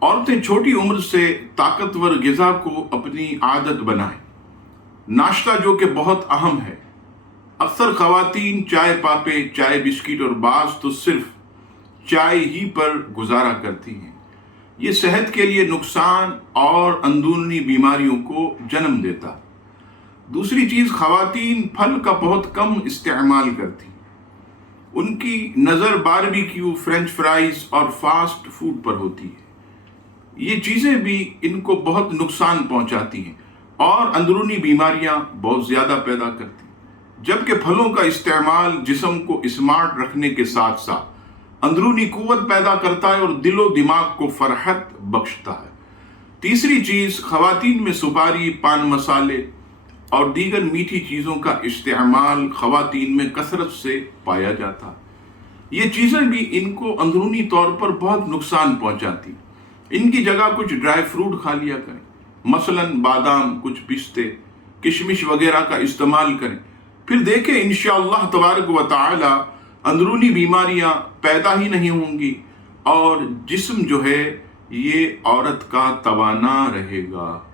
عورتیں چھوٹی عمر سے طاقتور غذا کو اپنی عادت بنائیں۔ ناشتہ جو کہ بہت اہم ہے۔ اکثر خواتین چائے پاپے، چائے بسکٹ اور بعض تو صرف چائے ہی پر گزارا کرتی ہیں۔ یہ صحت کے لیے نقصان اور اندرونی بیماریوں کو جنم دیتا۔ دوسری چیز، خواتین پھل کا بہت کم استعمال کرتی۔ ان کی نظر باربیکیو، فرینچ فرائز اور فاسٹ فوڈ پر ہوتی ہے۔ یہ چیزیں بھی ان کو بہت نقصان پہنچاتی ہیں اور اندرونی بیماریاں بہت زیادہ پیدا کرتی ہیں، جبکہ پھلوں کا استعمال جسم کو اسمارٹ رکھنے کے ساتھ ساتھ اندرونی قوت پیدا کرتا ہے اور دل و دماغ کو فرحت بخشتا ہے۔ تیسری چیز، خواتین میں سپاری، پان مسالے اور دیگر میٹھی چیزوں کا استعمال خواتین میں کثرت سے پایا جاتا۔ یہ چیزیں بھی ان کو اندرونی طور پر بہت نقصان پہنچاتی۔ ان کی جگہ کچھ ڈرائی فروٹ کھا لیا کریں، مثلاً بادام، کچھ پستے، کشمش وغیرہ کا استعمال کریں۔ پھر دیکھیں انشاءاللہ تبارک و تعالی اندرونی بیماریاں پیدا ہی نہیں ہوں گی اور جسم جو ہے یہ عورت کا توانا رہے گا۔